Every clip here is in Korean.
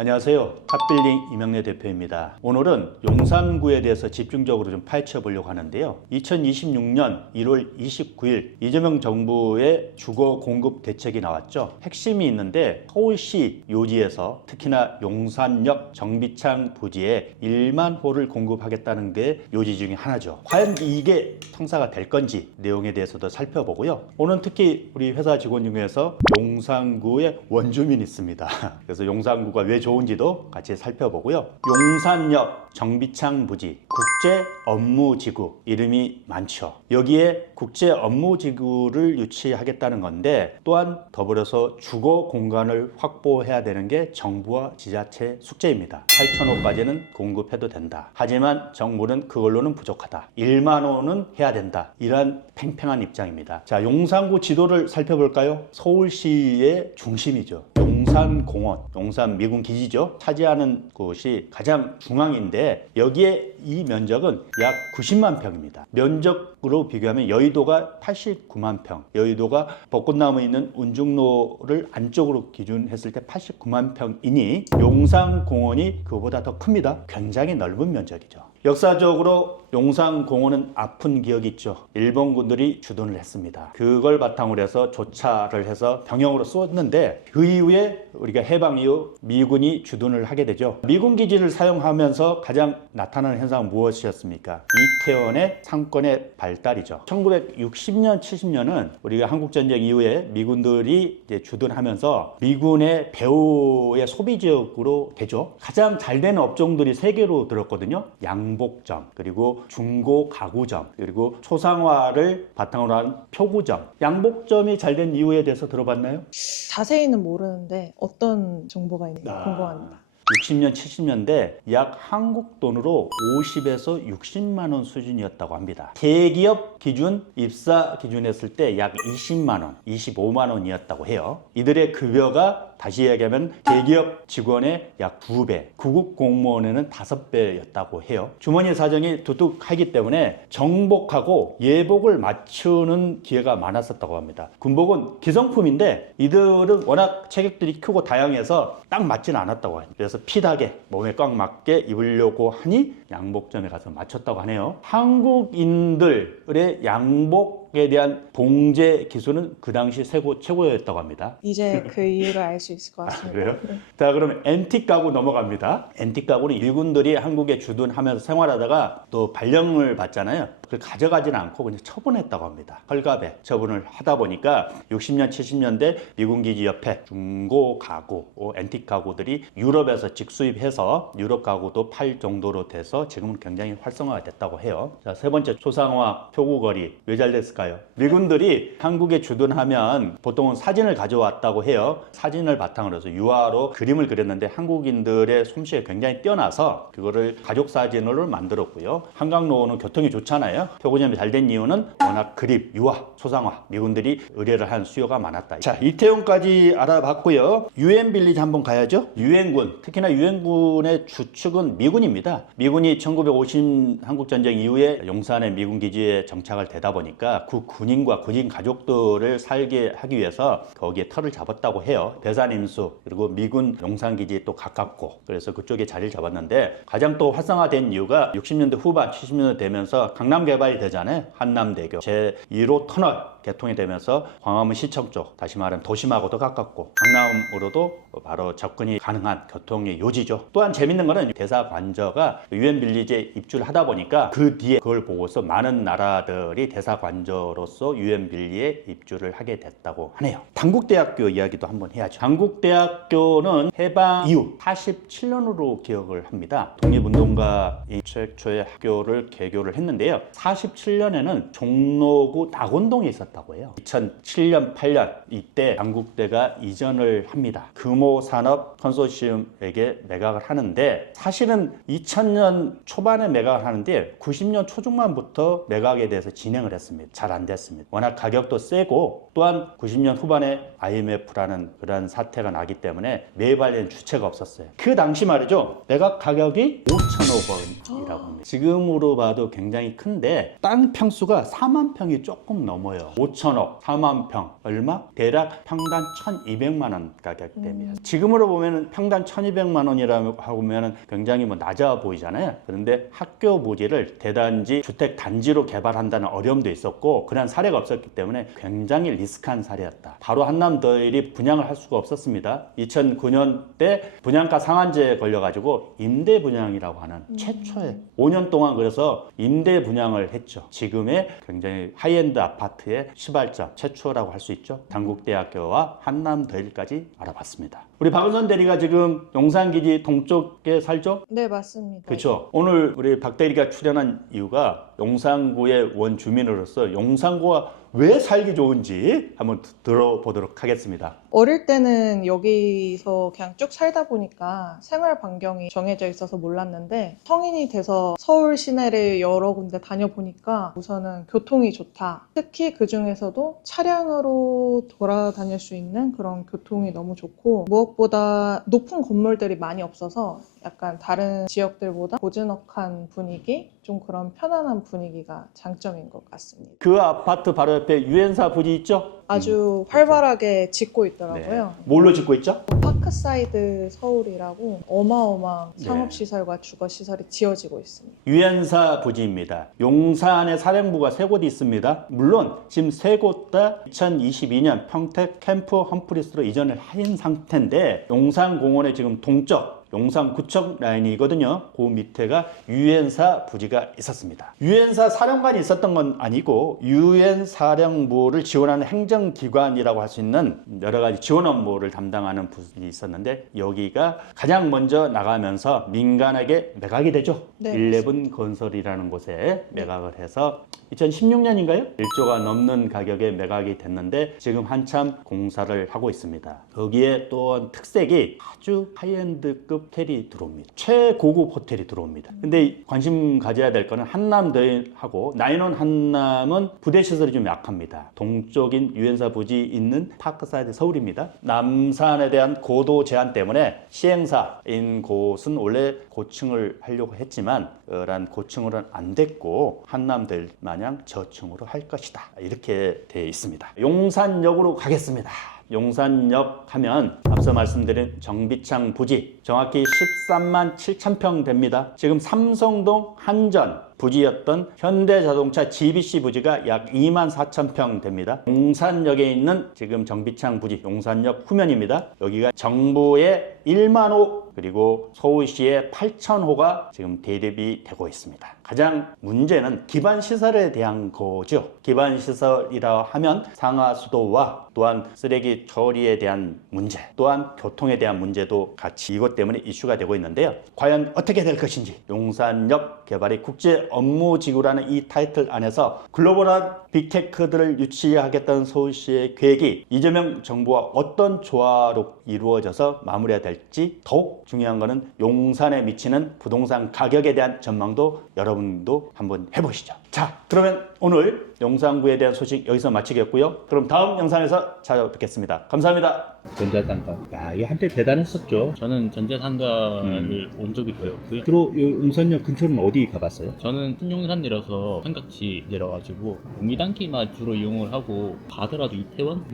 안녕하세요. 탑빌딩 이명래 대표입니다. 오늘은 용산구에 대해서 집중적으로 좀 파헤쳐 보려고 하는데요. 2026년 1월 29일 이재명 정부의 주거 공급 대책이 나왔죠. 핵심이 있는데 서울시 요지에서 특히나 용산역 정비창 부지에 1만 호를 공급하겠다는 게 요지 중에 하나죠. 과연 이게 성사가 될 건지 내용에 대해서도 살펴보고요. 오늘 특히 우리 회사 직원 중에서 용산구의 원주민이 있습니다. 그래서 용산구가 왜 좋은지도 같이 살펴보고요. 용산역 정비창 부지 국제 업무지구 이름이 많죠. 여기에 국제 업무지구를 유치하겠다는 건데 또한 더불어서 주거 공간을 확보해야 되는 게 정부와 지자체 숙제입니다. 8,000호까지는 공급해도 된다. 하지만 정부는 그걸로는 부족하다. 1만 호는 해야 된다. 이러한 팽팽한 입장입니다. 자, 용산구 지도를 살펴볼까요? 서울시의 중심이죠. 용산공원, 용산 미군 기지죠. 차지하는 곳이 가장 중앙인데 여기에 이 면적은 약 90만 평입니다. 면적으로 비교하면 여의도가 89만 평, 여의도가 벚꽃나무 있는 운중로를 안쪽으로 기준했을 때 89만 평이니 용산공원이 그보다 더 큽니다. 굉장히 넓은 면적이죠. 역사적으로 용산공원은 아픈 기억이 있죠. 일본군들이 주둔을 했습니다. 그걸 바탕으로 해서 조차를 해서 병영으로 쏘았는데 그 이후에 우리가 해방 이후 미군이 주둔을 하게 되죠. 미군 기지를 사용하면서 가장 나타나는 현상은 무엇이었습니까? 이태원의 상권의 발달이죠. 1960년, 70년은 우리가 한국전쟁 이후에 미군들이 이제 주둔하면서 미군의 배후의 소비 지역으로 되죠. 가장 잘 되는 업종들이 세 개로 들었거든요. 양복점, 그리고 중고 가구점, 그리고 초상화를 바탕으로 한 표구점. 양복점이 잘 된 이유에 대해서 들어봤나요? 자세히는 모르는데 어떤 정보가 있는지 궁금합니다. 60년, 70년대 약 한국 돈으로 50에서 60만 원 수준이었다고 합니다. 대기업 기준, 입사 기준 했을 때 약 20만 원, 25만 원이었다고 해요. 이들의 급여가 다시 얘기하면 대기업 직원의 약 2배, 구급 공무원에는 5배였다고 해요. 주머니 사정이 두둑하기 때문에 정복하고 예복을 맞추는 기회가 많았었다고 합니다. 군복은 기성품인데 이들은 워낙 체격들이 크고 다양해서 딱 맞지는 않았다고 해요. 그래서 핏하게 몸에 꽉 맞게 입으려고 하니 양복점에 가서 맞췄다고 하네요. 한국인들의 양복에 대한 봉제 기술은 그 당시 최고였다고 합니다. 이제 그 이유를 알 수 있을 것 같습니다. 그래요? 네. 자, 그러면 앤틱 가구 넘어갑니다. 앤틱 가구는 일군들이 한국에 주둔하면서 생활하다가 또 발령을 받잖아요. 그걸 가져가지는 않고 그냥 처분했다고 합니다. 헐갑에 처분을 하다 보니까 60년, 70년대 미군 기지 옆에 중고 가구, 앤틱 가구들이 유럽에서 직수입해서 유럽 가구도 팔 정도로 돼서 지금은 굉장히 활성화가 됐다고 해요. 자, 세 번째 초상화 표구거리 왜 잘 됐을까요? 미군들이 한국에 주둔하면 보통은 사진을 가져왔다고 해요. 사진을 바탕으로 해서 유화로 그림을 그렸는데 한국인들의 솜씨가 굉장히 뛰어나서 그거를 가족 사진으로 만들었고요. 한강로는 교통이 좋잖아요. 표구점이 잘 된 이유는 워낙 그림, 유화, 초상화 미군들이 의뢰를 한 수요가 많았다. 자, 이태원까지 알아봤고요. 유엔 빌리지 한번 가야죠. 유엔군, 특히나 유엔군의 주축은 미군입니다. 미군이 1950 한국전쟁 이후에 용산의 미군 기지에 정착을 되다 보니까 그 군인과 군인 가족들을 살게 하기 위해서 거기에 터를 잡았다고 해요. 배산 임수, 그리고 미군 용산기지에 또 가깝고 그래서 그쪽에 자리를 잡았는데 가장 또 활성화된 이유가 60년대 후반, 70년대 되면서 강남 개발이 되잖아요. 한남대교, 제1호 터널 개통이 되면서 광화문 시청 쪽, 다시 말하면 도심하고도 가깝고 강남으로도 바로 접근이 가능한 교통의 요지죠. 또한 재밌는 거는 대사관저가 유엔 빌리지에 입주를 하다 보니까 그 뒤에 그걸 보고서 많은 나라들이 대사관저로서 유엔 빌리에 입주를 하게 됐다고 하네요. 단국대학교 이야기도 한번 해야죠. 단국대학교는 해방 이후 47년으로 기억을 합니다. 독립운동가이 최초의 학교를 개교를 했는데요. 47년에는 종로구 낙원동에 있었다고 해요. 2007년, 8년 이때 단국대가 이전을 합니다. 금호산업 컨소시엄에게 매각을 하는데 사실은 2000년 초반에 매각을 하는데 90년 초중반부터 매각에 대해서 진행을 했습니다. 잘 안 됐습니다. 워낙 가격도 세고 또한 90년 후반에 IMF라는 그런 사태가 나기 때문에 매입하려는 주체가 없었어요. 그 당시 말이죠. 매각 가격이 5천억 원이라고 합니다. 지금으로 봐도 굉장히 큰데 땅 평수가 4만 평이 조금 넘어요. 5천억, 4만 평, 얼마? 대략 평당 1,200만 원 가격대입니다. 지금으로 보면 평당 1,200만 원이라고 하면 굉장히 뭐 낮아 보이잖아요. 그런데 학교 부지를 대단지 주택 단지로 개발한다는 어려움도 있었고 그런 사례가 없었기 때문에 굉장히 리스크한 사례였다. 바로 한남더일이 분양을 할 수가 없었습니다. 2009년 때 분양가 상한제에 걸려가지고 임대 분양이라고 하는 최초의 5년 동안 그래서 임대 분양을 했죠. 지금의 굉장히 하이엔드 아파트의 시발점 최초라고 할 수 있죠. 단국대학교와 한남더일까지 알아봤습니다. 우리 박은선 대리가 지금 용산기지 동쪽에 살죠? 네, 맞습니다. 그렇죠. 오늘 우리 박 대리가 출연한 이유가 용산구의 원주민으로서 용산구가 왜 살기 좋은지 한번 들어보도록 하겠습니다. 어릴 때는 여기서 그냥 쭉 살다 보니까 생활 반경이 정해져 있어서 몰랐는데 성인이 돼서 서울 시내를 여러 군데 다녀보니까 우선은 교통이 좋다. 특히 그 중에서도 차량으로 돌아다닐 수 있는 그런 교통이 너무 좋고 무엇보다 높은 건물들이 많이 없어서 약간 다른 지역들보다 고즈넉한 분위기, 좀 그런 편안한 분위기가 장점인 것 같습니다. 그 아파트 바로 옆에 유엔사 부지 있죠? 아주 활발하게 짓고 네. 있더라고요. 뭘로 짓고 있죠? 파크사이드 서울이라고 어마어마한 네. 상업시설과 주거시설이 지어지고 있습니다. 유엔사 부지입니다. 용산에 사령부가 3곳이 있습니다. 물론 지금 3곳 다 2022년 평택 캠프 험프리스로 이전을 한 상태인데 용산공원의 지금 동쪽 용산구청 라인이거든요. 그 밑에가 유엔사 부지가 있었습니다. 유엔사 사령관이 있었던 건 아니고 유엔 사령부를 지원하는 행정기관이라고 할 수 있는 여러 가지 지원 업무를 담당하는 부분이 있었는데 여기가 가장 먼저 나가면서 민간에게 매각이 되죠. 네, 11 건설이라는 곳에 매각을 해서 2016년인가요? 1조가 넘는 가격에 매각이 됐는데 지금 한참 공사를 하고 있습니다. 거기에 또 특색이 아주 하이엔드급 호텔이 들어옵니다. 최고급 호텔이 들어옵니다. 근데 관심 가져야 될 거는 한남더일하고 나인원 한남은 부대 시설이 좀 약합니다. 동쪽인 유엔사 부지 있는 파크사이드 서울입니다. 남산에 대한 고도 제한 때문에 시행사인 곳은 원래 고층을 하려고 했지만 그런 고층으로는 안 됐고 한남더일 마냥 저층으로 할 것이다. 이렇게 되어 있습니다. 용산역으로 가겠습니다. 용산역 하면 앞서 말씀드린 정비창 부지 정확히 13만 7천 평 됩니다. 지금 삼성동 한전 부지였던 현대자동차 GBC 부지가 약 2만 4천 평 됩니다. 용산역에 있는 지금 정비창 부지 용산역 후면입니다. 여기가 정부의 1만 호 그리고 서울시의 8천 호가 지금 대립이 되고 있습니다. 가장 문제는 기반 시설에 대한 거죠. 기반 시설이라 하면 상하수도와 또한 쓰레기 처리에 대한 문제, 또한 교통에 대한 문제도 같이 이것 때문에 이슈가 되고 있는데요. 과연 어떻게 될 것인지 용산역 개발이 국제 업무지구라는 이 타이틀 안에서 글로벌한 빅테크들을 유치하겠다는 서울시의 계획이 이재명 정부와 어떤 조화로 이루어져서 마무리가 될지 더욱 중요한 것은 용산에 미치는 부동산 가격에 대한 전망도 여러분도 한번 해보시죠. 자, 그러면 오늘 용산구에 대한 소식 여기서 마치겠고요. 그럼 다음 영상에서 찾아뵙겠습니다. 감사합니다. 전자상가. 야, 이거 한때 대단했었죠. 저는 전자상가를 온 적이 거의 없고요. 주로 이 용산역 근처는 어디 가봤어요? 저는 신용산 내려서 삼각지 내려가지고 미단기만 주로 이용을 하고 가더라도 이태원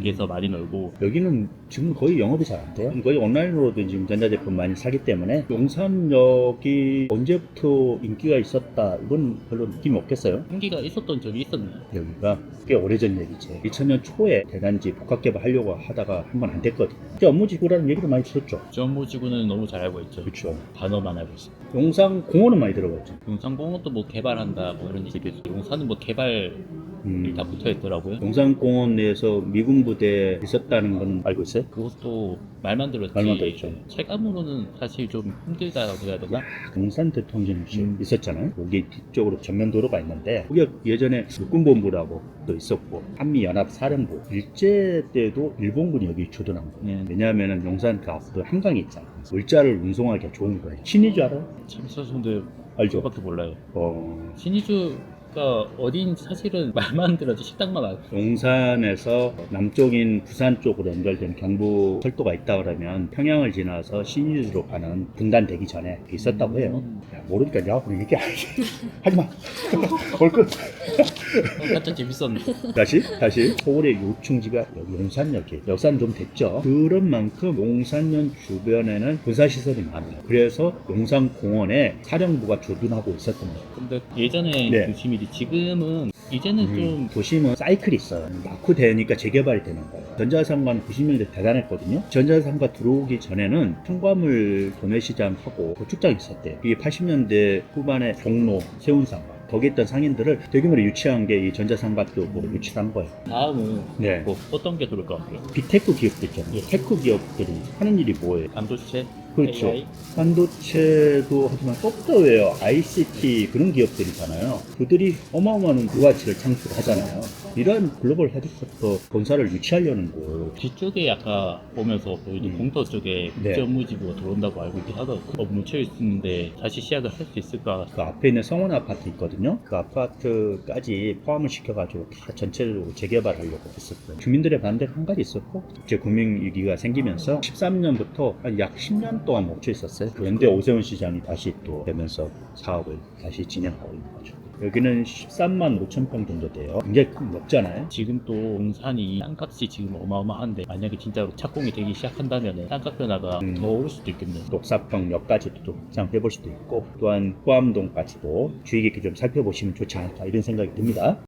쪽에서 많이 놀고. 여기는 지금 거의 영업이 잘 안 돼요. 거의 온라인으로도 지금 전자제품 많이 사기 때문에 용산역이 언제부터 인기가 있었다 이건 별로 느낌이 없겠어요. 한기가 있었던 적이 있었네요. 여기가 꽤 오래전 얘기지. 2000년 초에 대단지 복합개발 하려고 하다가 한 번 안 됐거든요. 이제 업무지구라는 얘기도 많이 들었죠. 지원모지구는 너무 잘 알고 있죠. 그렇죠. 단어만 알고 있어요. 용산 공원은 많이 들어봤죠. 용산공원도 뭐 개발한다 뭐 이런 얘기도 있어요. 용산은 뭐 개발이 다 붙어 있더라고요. 용산공원 내에서 미군 부대 있었다는 건 알고 있어요? 그것도 말만 들었지. 말만 들었죠. 체감으로는 사실 좀 힘들다고 해야 되나? 용산 대통령실 있었잖아요. 거기 뒤쪽으로 전면도로가 있는데 거기 예전에 육군본부라고 또 있었고 한미연합사령부 일제 때도 일본군이 여기 주둔한 거예요. 왜냐하면 용산 그 앞도 한강이 있잖아. 물자를 운송하기가 좋은 거예요. 신의주 알아요? 참수분들 알죠? 그밖에 몰라요. 어... 신의주 여기가 어딘지 사실은 말만 들어도 식당만 알고. 용산에서 남쪽인 부산 쪽으로 연결된 경부 철도가 있다 그러면 평양을 지나서 신의주로 가는 분단되기 전에 있었다고 해요. 야, 모르니까 내가 그냥 얘기하지. 하지마. 얼끝. 완전 재밌었는데. 다시 서울의 요충지가 여기 용산역이에요. 역사는 좀 됐죠. 그런 만큼 용산역 주변에는 군사시설이 많아요. 그래서 용산공원에 사령부가 주둔하고 있었던 거예요. 근데 예전에 네. 도심이지 지금은 이제는 좀 도심은 사이클이 있어요. 낳고 되니까 재개발이 되는 거예요. 전자상가는 90년대 대단했거든요. 전자상가 들어오기 전에는 청과물 도매시장하고 도축장이 있었대요. 이게 80년대 후반에 종로, 세운상가 거기 있던 상인들을 대규모로 유치한 게 이 전자상가 쪽으로 유치한 거예요. 다음은 네. 뭐 어떤 게 들어올 것 같아요? 빅테크 기업들 있잖아요. 테크 기업들이 하는 일이 뭐예요? 반도체, 그렇죠. AI? 반도체도 하지만 소프트웨어, ICT 그런 기업들이잖아요. 그들이 어마어마한 부가치를 창출하잖아요. 이런 글로벌 헤드쿼터 본사를 유치하려는 거예요. 뒤쪽에 아까 보면서 보이는 공터 쪽에 네. 국제무지부가 들어온다고 알고 있긴 하더라고요. 뭉쳐 있는데 다시 시작을 할 수 있을까? 그 앞에 있는 성원 아파트 있거든요. 그 아파트까지 포함을 시켜가지고 다 전체적으로 재개발하려고 했었어요. 주민들의 반대가 한 가지 있었고, 이제 금융위기가 생기면서 13년부터 한 약 10년 동안 멈춰 있었어요. 연대 오세훈 시장이 다시 또 되면서 사업을 다시 진행하고 있는 거죠. 여기는 13만 5천 평 정도 돼요. 굉장히 넓잖아요. 지금 또 용산이 땅값이 지금 어마어마한데 만약에 진짜로 착공이 되기 시작한다면 땅값 변화가 더 오를 수도 있겠네요. 녹사평역까지도 좀 생각해 볼 수도 있고, 또한 후암동까지도 주의 깊게 좀 살펴보시면 좋지 않을까 이런 생각이 듭니다.